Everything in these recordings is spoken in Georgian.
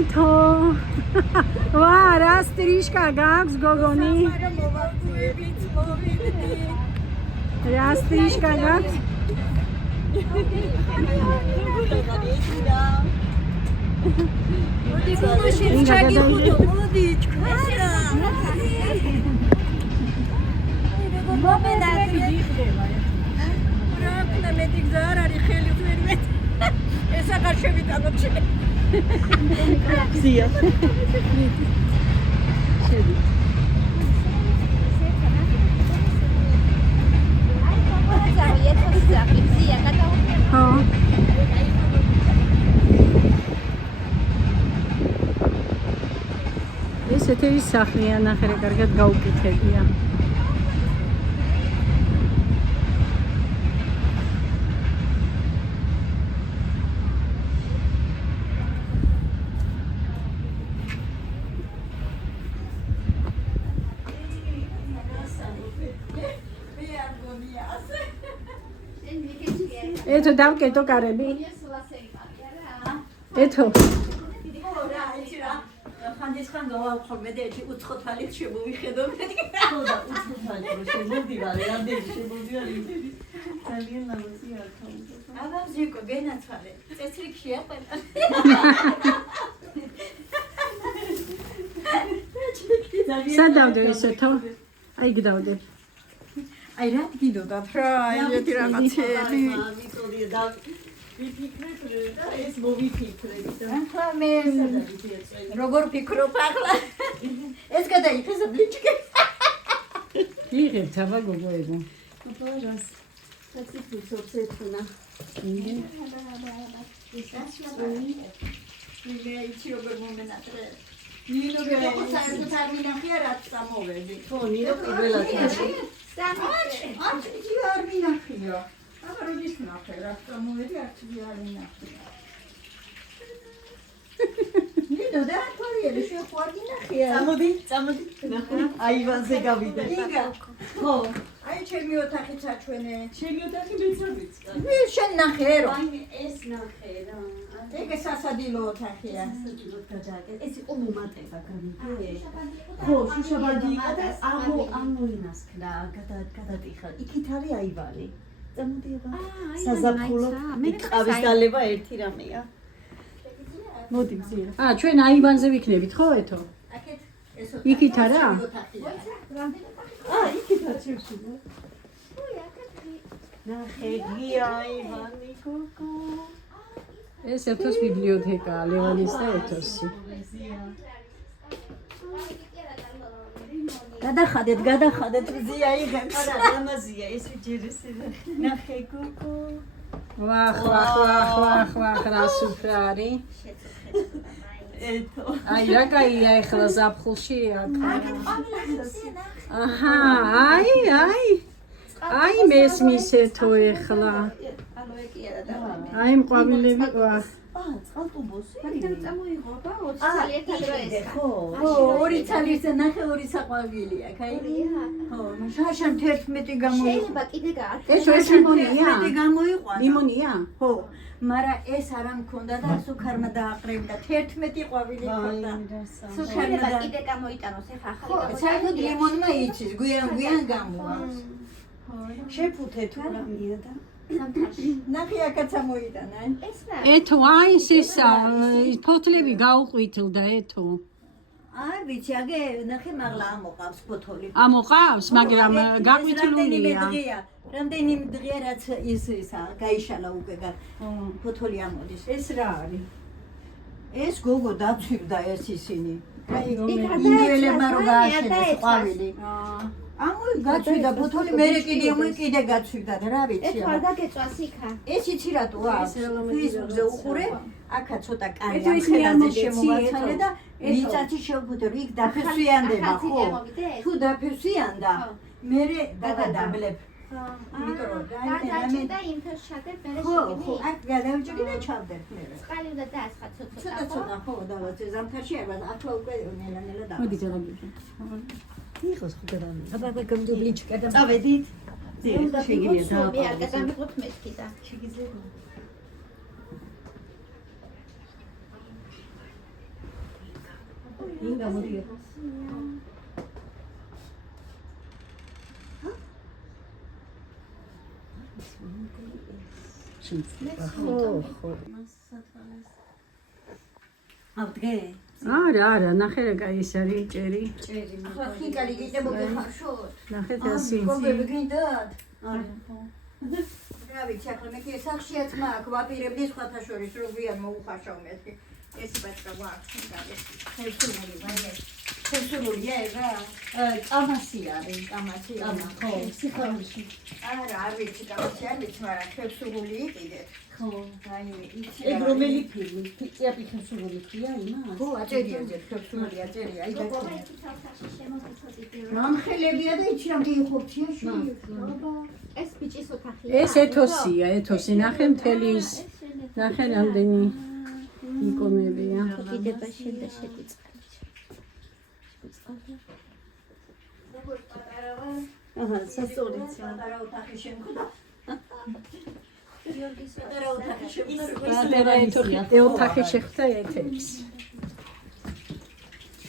ეთო. ვა, რა სტრიშკა გაქვს გოგონი? რა სტრიშკა გაქვს? მოდი გოგოშიც ჩაგიხუტო, მოდი ჩქარა. მომენადი გიხდება. რა ხნა მეტი გზა არ არის ხელი ვერ მეტ. ეს აღარ შევიტანოთ შე. ზია. შედი. ხო. ეს ეთერის სახლია, ნახე რა კარგად გაუკეთებია. ეთო დავკეტო კარები. ეთო. ხანდისხან გავავხორმე და ერთი უცხოთალით შემოვიხედო მეტი. ხო და უცხოთალით რო შემოვიდივარ, რამდენი შემოვიდივარ იმედი. ძალიან ლამაზი არქაუ. აბა ზიკო გენაცვალე. წესრიგში აყვება. სად დავდე ესეთო? აი გდავდე. აი რა გიდოდათ რა, ერთი რაღაცები. ვიცოდი და ვიფიქრებ და ეს მოვიფიქრებ და ახლა მე როგორ ფიქრობ ახლა? ეს გადაიხეს ბიჭკი. იღებთ აბა გოგოებო. აბარას საერთოდ ვიცოდი ეთნა. მე იცი როგორ მომენატრე. ნინო გეყო საერთოდ არ მინახია რაც წამოვედი. ხო, ნინო პირველად არჩი არ მინახია. აბა როდის ნახე რაც წამოვედი არჩი არ მინახია. ნინო და თორიელი შეხვარი ნახია. წამოდი ნახე. აივანზე გავიდე. იგა. ხო, აი ჩემი ოთახი ჩაჩვენე. ჩემი ოთახი მეცადიც კა. შენ ნახე რო. აი ეს ნახე რა. ეგ სასადილო ოთახია. სასადილოდ გადააკეთე. ეს იყო მომატება გამიგე. ხო, შუშაბადი იყო და ამოინასკდა, გადატიხა. იქით არის აივანი. წამოდი აბა. საზაფხულო ყავის დალება ერთი რამეა. მოდი მზია. ჩვენ აივანზე ვიქნებით ხო ეთო? აქეთ ეს იქით არა? იქით აჩვენე. ნახე გია აივანი გოგო. ეს ეთოს ბიბლიოთეკაა, ლევანის და ეთოსი. გადახადეთ მზია იღებს. არა, ლამაზია, ეს ჯერესი ნახე გოგო. ვახ, რა სუფრარი. ეთო. აი რა კაია ეხლა ზაფხულში აქ. აჰა, აი მესმის ეთო ეხლა. აი მყვავილები ყვა. წყალტუბოსი. წამოიღო და 20 წელი ერთად ხო. ხო, 2 წლის ნახე 2 საყვავილია, კაია. ხო, შაშან 11 გამოიყო. შეიძლება კიდე გააკეთო. ეს ლიმონია? 11 გამოიყვანა. ლიმონია? ხო, მაგრამ ეს არ მქონდა და სუქარმა დააყრევდა. 11 ყვავილი ქონდა. სუქარმა შეიძლება და კიდე გამოიტანოს ახლა ხო, ახალი საერთოდ ლიმონმა იცის, გვიან გამოვა. შეფუთე თუ რამეა და ნახე აქაც ამოიტანა. ეს რა? ეთო აი ეს ფოთლები გაუყვითლდა ეთო. აი, ვიცი, აგე ნახე მაღლა ამოყავს ფოთოლი. ამოყავს, მაგრამ გაყვითლულია. რამდენიმე დღეა რაც ისა გაიშალა უკვე ფოთოლი ამოდის. ეს რა არის? ეს გოგო დაცვირდა ეს ისინი. აი, იქ ინდიელებმა რო არ გააშენეს ყვავილი. ამოი გაცვირდა ფოთოლი, მე კიდე გაცვირდა და რა ვიცი. ეს არ დაგეწვას იქა. ეს იცი რატოა? ფეისბუქზე უყურე, აქა ცოტა კარი ეთო ის ამხედაზე მიამოწე, შემოვაცალე და ეთო. მიწათი შევფუთე, იქ დაფესვიანდება, ხო? თუ დაფესვიანდა, მე გადადაბლებ. იმიტომ რომ გადაჭიდა ინფოს ჩაგებ მე ხო, აქ გადავჭრი და ჩავდებ მე. წყალი უნდა დაასხა ცოტა ხო, დავაწე ზამთარში არა, ახლა უკვე ნელა და. მოდი ზაღაბიჯო. იყოს ხო გადამი. აბა გამდობლიჩი გადამ. წავედით. შეგიძლია მე არ გადამიყოთ მეთქი და შეგიძლია. ინგა მოდი. ხო. ავდგე? არა, ნახე რა კაი ის არის ჭერი. ახლა ხინკალი გიტებოდი ხარშოთ. ნახეთ ასი. გოგები გინდათ? არა. რა ვიცი, ახლა მე კი სახშიაც მაქვს, ვაპირებდი სხვათა შორის რომ ვიან მოუხარშავ მეთქი. ეს ბაჭკა გვაქვს ხინკალი. ხევსურული ვაიმე. ხევსურულია ეს რა? კამასი არის. კამაცი. ხო, სიხარულში. არა, არ ვიცი კამაცი არ ვიცი, მაგრამ ხევსურული იყიდეთ. ხო. რაიმე, იცი. ეგ რომელი ფილმი? წიაპი ხევსურული ქვია იმას? ხო, აწერია ძე, ხევსურული აწერია, აი გოგო და. ერთი თავსახში შემოგიწოდით. მამხელებია და იცი რამდენი ხობთიაში. ეს ბიჭის ოთახია. ეს ეთოსია, ეთოსი. ნახე მთელი ის. ნახე რამდენი იკონებია. დიდება შენდა შეგვიწყალით. აჰა, სასწორიც. პატარა ოთახი შემხდა. გიორგის პატარა ოთახი შემხდა. ოთახი შეხვდა ეთებს.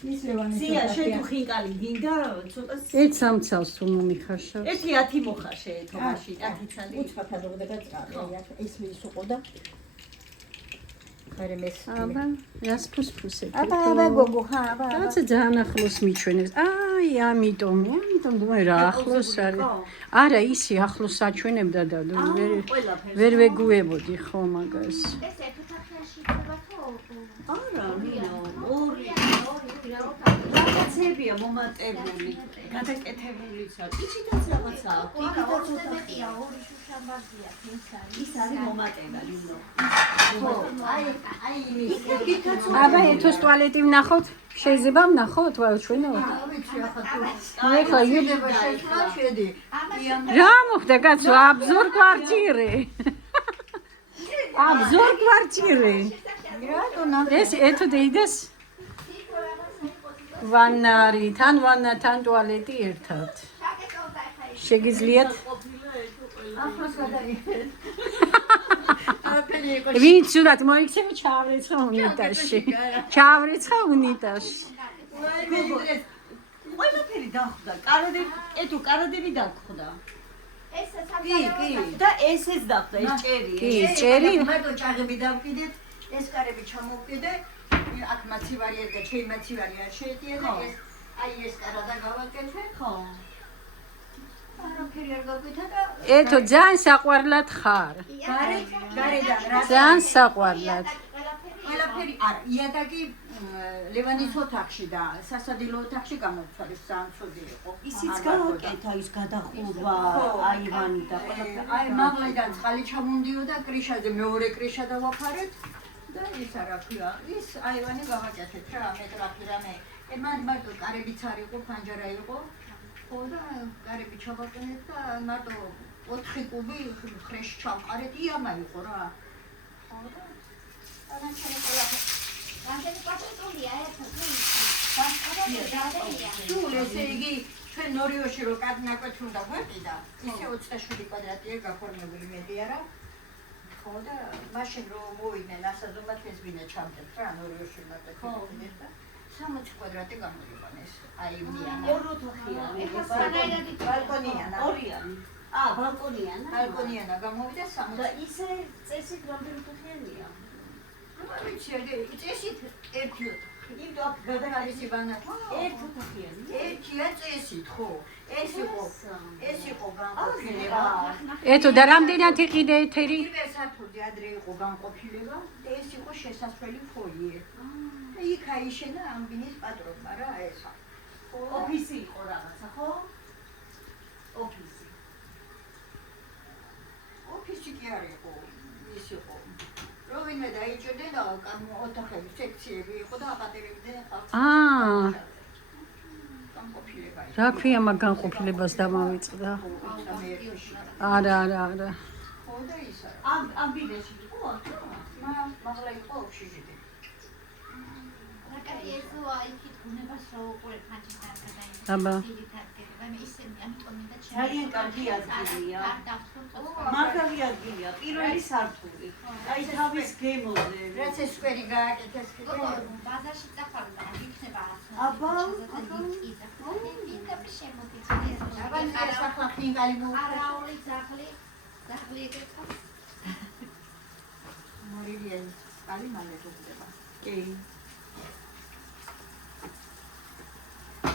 ის ლევანი. სია, შენ თუ ხინკალი გინდა, ცოტა ერთ სამცავს თუ მომიხარშავს. ერთი 10 მოხარშე თომაში, 10 ცალი. უცხოთა დოგდება წყალი. ეს მისუყო და ხარე მეს. აბა, რას ფუსფუსები. აბა გოგო, ხა, აბა. რაღაცა ძალიან ახლოს მიჩვენებს. აი, ამიტომ რა ახლოს არის. არა, ისი ახლოს აჩვენებდა და ვერ ვეგუებოდი ხო მაგას. ეს ერთ ოთახიაში იქნება ხო? არა, ნინო, ორი რაღაცებია მომატებული, გადაკეთებულისა. იქითაც რაღაცა აქვს. იქითაც მეტია ორი შუშამბაზია ეს არის. ის არის მომატება, ნინო. ხო, აი იმის. აბა, ეთოს ტუალეტი ვნახოთ? შეიძლება ვნახოთ, ვაჩვენოთ? ვიცი ახლა თუ. მე ხა იდება შეცვლა შედი. რა მოხდა კაცო, აბზორ კვარტირე. აბზორ კვარტირე. რატონა? ეს ეთო დეიდეს ვანარი, თან ვანა, თან ტუალეტი ერთად. შეგიძლიათ? ახლოს გადაიხეთ. აფერი იყო. ვინც სულად მოიქცევა ჩავრიცხა უნიტაზში. ჩავრიცხა უნიტაზში. ყველაფერი დახვდა. კაროდები, ეთო კაროდები დახვდა. ეს კი, კი. და ესეც დახვდა, ეს ჭერი. კი, ჭერი. მარტო ჭაღები დავკიდეთ, ეს კარები ჩამოვკიდე, აქ მაცივარია და ჩემი მაცივარია შეედია და ეს აი ეს კარა და გავაკეთე. ხო. არაფერი არ გავკეთა და ეთო ძალიან საყვარლად ხარ. გარედან რა ძალიან საყვარლად. ყველაფერი არა, იადაგი ლევანის ოთახში და სასადილო ოთახში გამოცვალეს ძალიან ცუდი იყო. ისიც გააკეთა ის გადახურვა, აივანი და ყველაფერი. აი მაღლიდან წყალი ჩამომდიოდა კრიშაზე მეორე კრიშა დავაფარეთ და ის რა ქვია, ის აივანი გავაკეთეთ რა, მეტრაფი რამე. მან მარტო კარებიც არ იყო, ფანჯარა იყო. ხო და კარები ჩავაყენეთ და მარტო 4 კუბი ხრეში ჩავყარეთ, იამა იყო რა. ხო და ანაჩენი ყველაფერი რამდენი კვადრატულია ეს? სულ ესე იგი ჩვენ ნორიოში რო კად ნაკვეთი უნდა გვეყიდა, ისე 27 კვადრატია გაფორმებული მეტი არა. ხო და მაშინ რო მოვიდნენ ასაზომად ეს ვინა ჩამდებთ რა ნორიოში მაგათი და 60 კვადრატი გამოიყვანეს. აი მიანა. ორ ოთახია. ეხლა სანაირად ბალკონიანა. ორიანი. ბალკონიანა. ბალკონიანა გამოვიდა 60. და ისე წესით რამდენი ოთახიანია? ვიცი, წესით ერთი ოთახი. იმიტომ აქ გადაადის არის ივანა. ერთ ოთახიანი. ერთია წესით, ხო. ეს იყო განყოფილება. ეთო და რამდენად იყიდე ეთერი? პირველ სართულზე ადრე იყო განყოფილება და ეს იყო შესასვლელი ფოიე. და იქ აიშენა ამბინის პატრონმა რა ესა. ოფისი იყო რაღაცა, ხო? ოფისი. ოფისი კი არ იყო, ის იყო. რო ვინმე დაიჭირდა და ოთახები, სექციები იყო და აპატერებდნენ ხალხს. განყოფილება იყო. რა ქვია მაგ განყოფილებას დამავიწყდა? არა. ხო და ისა. ამ ბინაში იყო? მაღლა იყო ოფშიჟიტი. ესოა იქით უნებას რო უყურებ ხანჯიდან გადაიწყო. აბა. ძალიან კარგი ადგილია. მაგარი ადგილია, პირველი სართული. აი თავის გემოზე. რაც ეს სკვერი გააკეთეს ბაზარში წახალ და იქნება აბა, აბა ეს ახლა ხინკალი მოუხდა არაული ძაღლი ეკეთა. მორილიანი წყალი მალე გუხდება კი.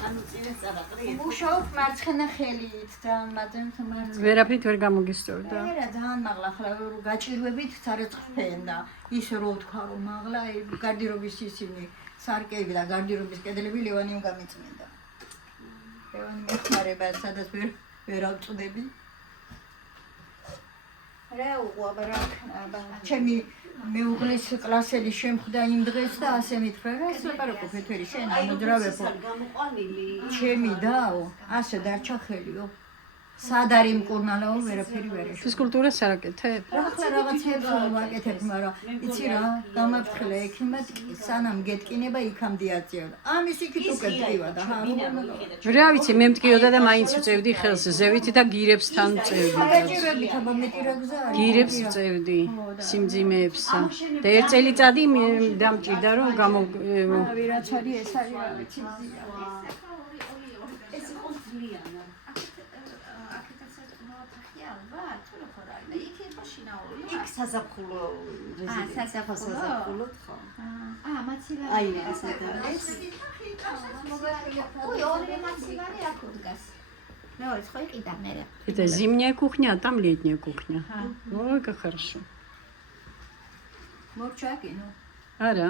ანუ წინეს წარაყრი. მუშაობ მარცხენა ხელით და მაგრამ მარცხენა ვერაფრით ვერ გამოგისწორდა. რა ძალიან მაღლა ახლა რო გაჭირვებით თარეცხფენ და ის რო თქვა რომ მაღლა გარდირობის ისინი სარკეები და გარდირობის კედლები ლევანი გამიწმინდა. ლევანი მეხმარება სადაც ვერ ავწუდები. რა უყვა რა ჩემი მეუღლის კლასელი შემხვდა იმ დღეს და ასე მითხრა რა ეს ლაპარაკობ ეთერი შენ ამოძრავებო გამოყვანილი. ჩემი დაო ასე დარჩა ხელიო სად არის მკურნალაო ვერაფერი ვერ ეშვა ფიზკულტურას არ აკეთებ? ახლა რაღაცებს ვაკეთებ მაგრამ იცი რა გამაფრთხილე ექიმად სანამ გეტკინება იქამდე აწიოდა ამის იქით უკვე ტყივა და რა ვიცი მე მტკიოდა და მაინც ვწევდი ხელს ზევითი და გირებსთან ვწევდი. გაჭირვებით აბა მეტი რა გზა არის გირებს ვწევდი სიმძიმეებსა და ერთ წელიწადი დამჭირდა რომ რაც არის ეს არის რა ვიცი ეს იყო ძლიანა. იქ საზაფხულო საზაფხულო ხო? აი ესე და ეს ой, ორი მაცივარი აქ უდგას. მეორე ხო იყიდა მე. Это зимняя кухня, а там летняя кухня. Ой, как хорошо. მორჩაკინო Ара.